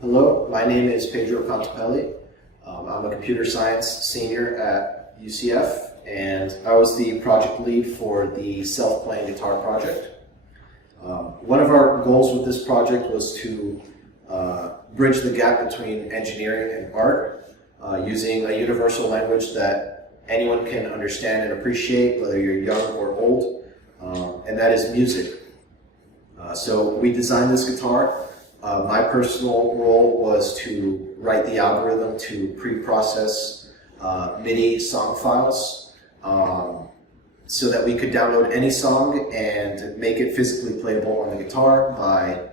Hello, my name is Pedro Contipelli. I'm a computer science senior at UCF, and I was the project lead for the self-playing guitar project. One of our goals with this project was to bridge the gap between engineering and art using a universal language that anyone can understand and appreciate, whether you're young or old, and that is music. So we designed this guitar. My personal role was to write the algorithm to pre-process MIDI song files so that we could download any song and make it physically playable on the guitar by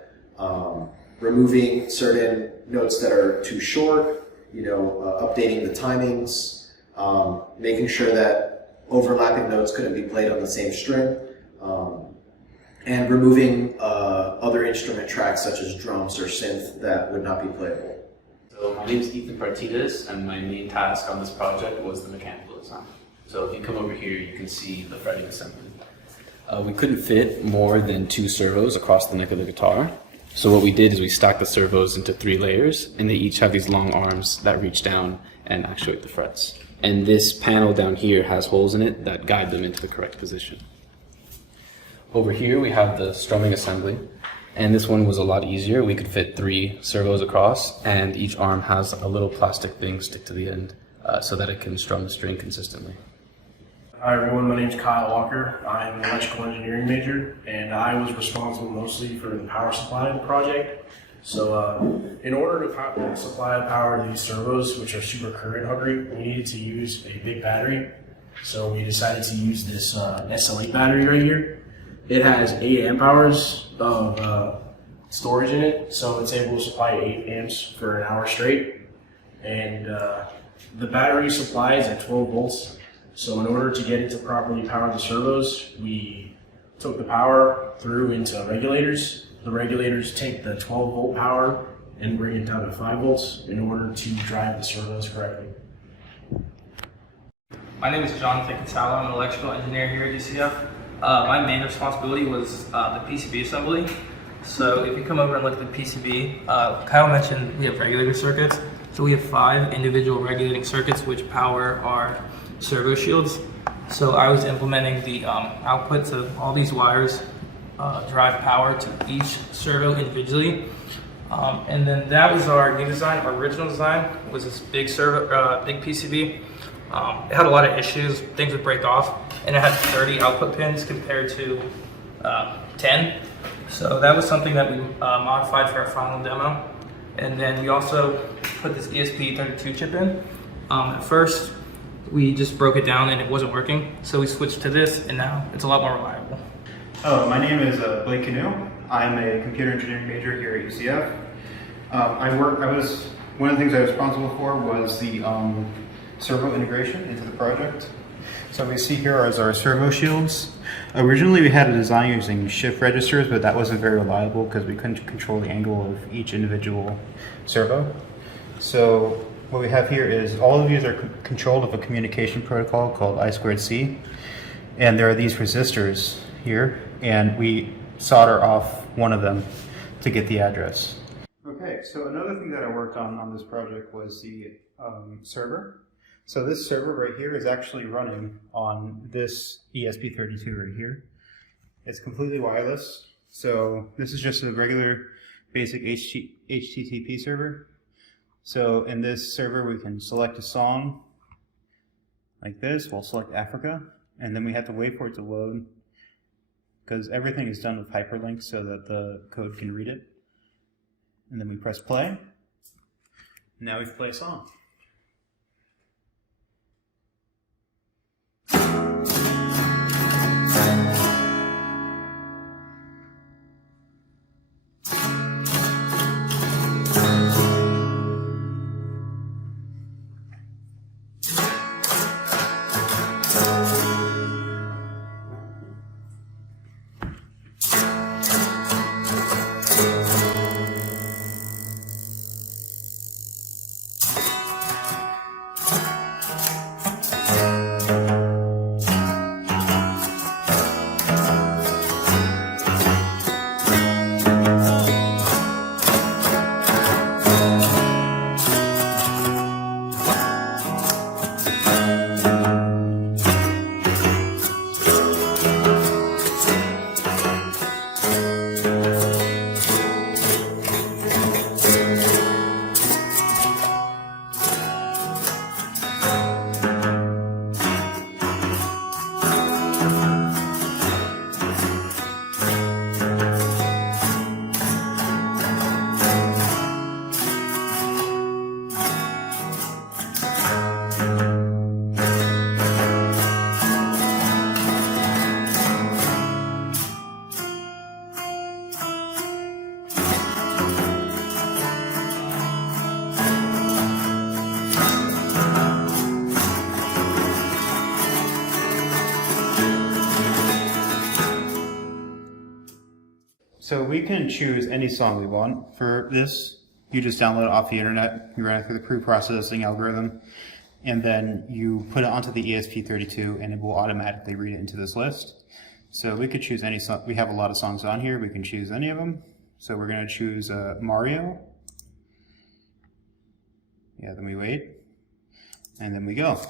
removing certain notes that are too short, updating the timings, making sure that overlapping notes couldn't be played on the same string, and removing other instrument tracks such as drums or synth that would not be playable. So my name is Partidas, and my main task on this project was the mechanical design. So if you come over here, you can see the fretting assembly. We couldn't fit more than 2 servos across the neck of the guitar. So what we did is we stacked the servos into 3 layers, and they each have these long arms that reach down and actuate the frets. And this panel down here has holes in it that guide them into the correct position. Over here we have the strumming assembly, and this one was a lot easier. We could fit 3 servos across, and each arm has a little plastic thing stick to the end so that it can strum the string consistently. Hi everyone, my name is Kyle Walker. I'm an electrical engineering major, and I was responsible mostly for the power supply of the project. So in order to supply power to these servos, which are super current hungry, we needed to use a big battery. So we decided to use this SL8 battery right here. It has 8 amp hours of storage in it, so it's able to supply 8 amps for an hour straight. And the battery supply is at 12 volts. So in order to get it to properly power the servos, we took the power through into regulators. The regulators take the 12 volt power and bring it down to 5 volts in order to drive the servos correctly. My name is Catala. I'm an electrical engineer here at UCF. My main responsibility was the PCB assembly. So if you come over and look at the PCB, Kyle mentioned we have regulator circuits. So we have 5 individual regulating circuits which power our servo shields. So I was implementing the outputs of all these wires drive power to each servo individually. And then that was our new design. Our original design was this big big PCB. It had a lot of issues, things would break off, and it had 30 output pins compared to 10. So that was something that we modified for our final demo. And then we also put this ESP32 chip in. At first, we just broke it down and it wasn't working, so we switched to this, and now it's a lot more reliable. Hello, my name is Blake Cannoe. I'm a computer engineering major here at UCF. One of the things I was responsible for was the servo integration into the project. So we see here is our servo shields. Originally we had a design using shift registers, but that wasn't very reliable because we couldn't control the angle of each individual servo. So what we have here is all of these are controlled with a communication protocol called I2C. And there are these resistors here, and we solder off one of them to get the address. Okay, so another thing that I worked on this project was the server. So this server right here is actually running on this ESP32 right here. It's completely wireless. So this is just a regular basic HTTP server. So in this server we can select a song like this. We'll select Africa, and then we have to wait for it to load because everything is done with hyperlinks so that the code can read it. And then we press play. Now we play a song. So we can choose any song we want for this. You just download it off the internet, you run it through the pre-processing algorithm, and then you put it onto the ESP32 and it will automatically read it into this list. So we could choose any song. We have a lot of songs on here. We can choose any of them. So we're going to choose Mario. Yeah, then we wait. And then we go.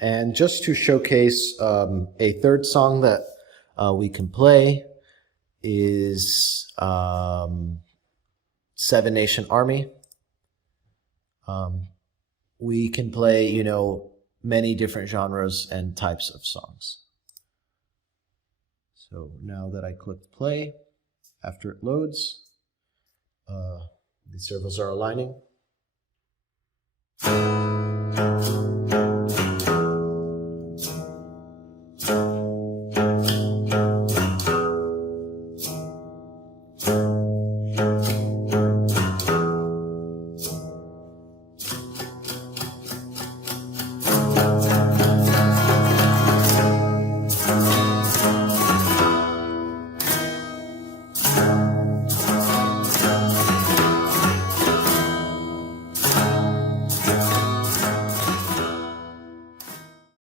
And just to showcase a third song that we can play is Seven Nation Army. We can play, you know, many different genres and types of songs. So now that I click play, after it loads, the servos are aligning.